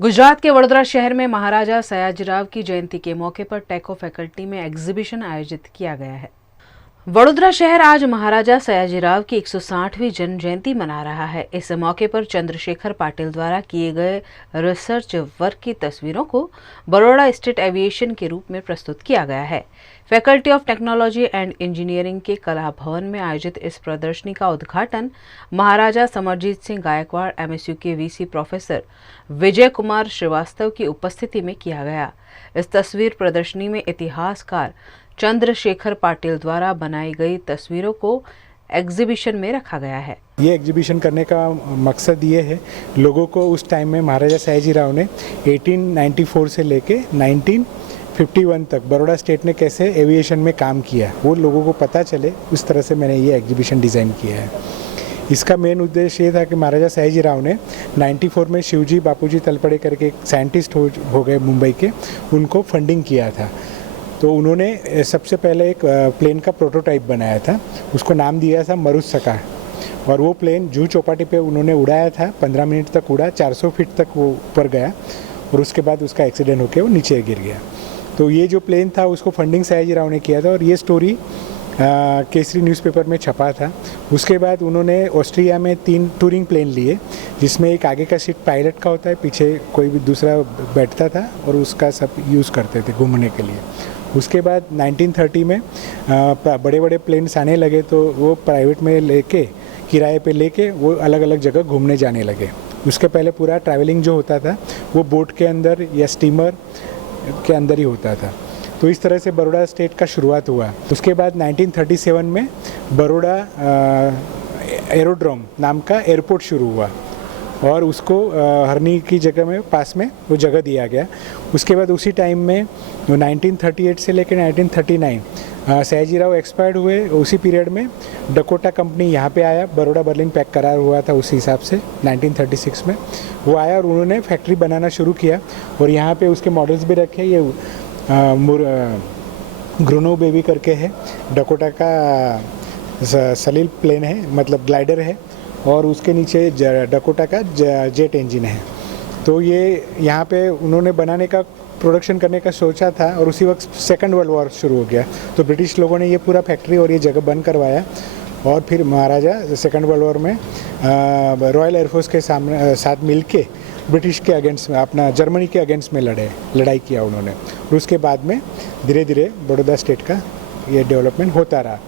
गुजरात के वडोदरा शहर में महाराजा सयाजीराव की जयंती के मौके पर टेको फैकल्टी में एग्जीबिशन आयोजित किया गया है। वडोदरा शहर आज महाराजा सयाजीराव की 160वीं जन्म जयंती मना रहा है। इस मौके पर चंद्रशेखर पाटिल द्वारा किए गए रिसर्च वर्क की तस्वीरों को बड़ौदा स्टेट एविएशन के रूप में प्रस्तुत किया गया है। Faculty of technology and engineering के कला भवन में आयोजित इस प्रदर्शनी का उद्घाटन महाराजा समरजीत सिंह गायकवाड़ एमएसयू के वीसी प्रोफेसर विजय कुमार श्रीवास्तव की उपस्थिति में किया गया। इस तस्वीर प्रदर्शनी में इतिहासकार चंद्रशेखर पाटिल द्वारा बनाई गई तस्वीरों को एग्जीबिशन में रखा गया है। ये एग्जीबिशन करने का मकसद ये है, लोगों को उस टाइम में महाराजा सयाजीराव ने 1894 से लेके 1951 तक बड़ौदा स्टेट ने कैसे एविएशन में काम किया, वो लोगों को पता चले। उस तरह से मैंने ये एग्जीबिशन डिज़ाइन किया है। इसका मेन उद्देश्य ये था कि महाराजा सयाजीराव ने 94 में शिवजी बापूजी तलपड़े करके एक साइंटिस्ट हो गए मुंबई के, उनको फंडिंग किया था। तो उन्होंने सबसे पहले एक प्लेन का प्रोटोटाइप बनाया था, उसको नाम दिया था मरुत्सका, और वो प्लेन जुहू चौपाटी पे उन्होंने उड़ाया था। 15 मिनट तक उड़ा, 400 फीट तक वो ऊपर गया और उसके बाद उसका एक्सीडेंट होकर वो नीचे गिर गया। तो ये जो प्लेन था उसको फंडिंग सयाजीराव ने किया था और ये स्टोरी केसरी न्यूज़पेपर में छपा था। उसके बाद उन्होंने ऑस्ट्रिया में 3 टूरिंग प्लेन लिए, जिसमें एक आगे का सीट पायलट का होता है, पीछे कोई भी दूसरा बैठता था और उसका सब यूज़ करते थे घूमने के लिए। उसके बाद 1930 में बड़े बड़े प्लेन्स आने लगे, तो वो प्राइवेट में लेके किराए पे लेके वो अलग अलग जगह घूमने जाने लगे। उसके पहले पूरा ट्रैवलिंग जो होता था वो बोट के अंदर या स्टीमर के अंदर ही होता था। तो इस तरह से बड़ौदा स्टेट का शुरुआत हुआ। उसके बाद 1937 में बड़ौदा एरोड्रोम नाम का एयरपोर्ट शुरू हुआ और उसको हरनी की जगह में पास में वो जगह दिया गया। उसके बाद उसी टाइम में 1938 से लेकर 1939 सयाजीराव एक्सपायर्ड हुए। उसी पीरियड में डकोटा कंपनी यहाँ पे आया, बड़ौदा बर्लिंग पैक्ट करार हुआ था उस हिसाब से 1936 में वो आया और उन्होंने फैक्ट्री बनाना शुरू किया और यहाँ पे उसके मॉडल्स भी रखे। ये ग्रोनो बेबी करके है, डकोटा का सलील प्लेन है, मतलब ग्लाइडर है, और उसके नीचे डकोटा का जेट इंजन है। तो ये यहाँ पे उन्होंने बनाने का प्रोडक्शन करने का सोचा था और उसी वक्त सेकंड वर्ल्ड वॉर शुरू हो गया। तो ब्रिटिश लोगों ने ये पूरा फैक्ट्री और ये जगह बंद करवाया और फिर महाराजा सेकंड वर्ल्ड वॉर में रॉयल एयरफोर्स के साथ मिलके ब्रिटिश के अगेंस्ट में, अपना जर्मनी के अगेंस्ट में लड़ाई किया उन्होंने। और उसके बाद में धीरे धीरे बड़ौदा स्टेट का ये डेवलपमेंट होता रहा।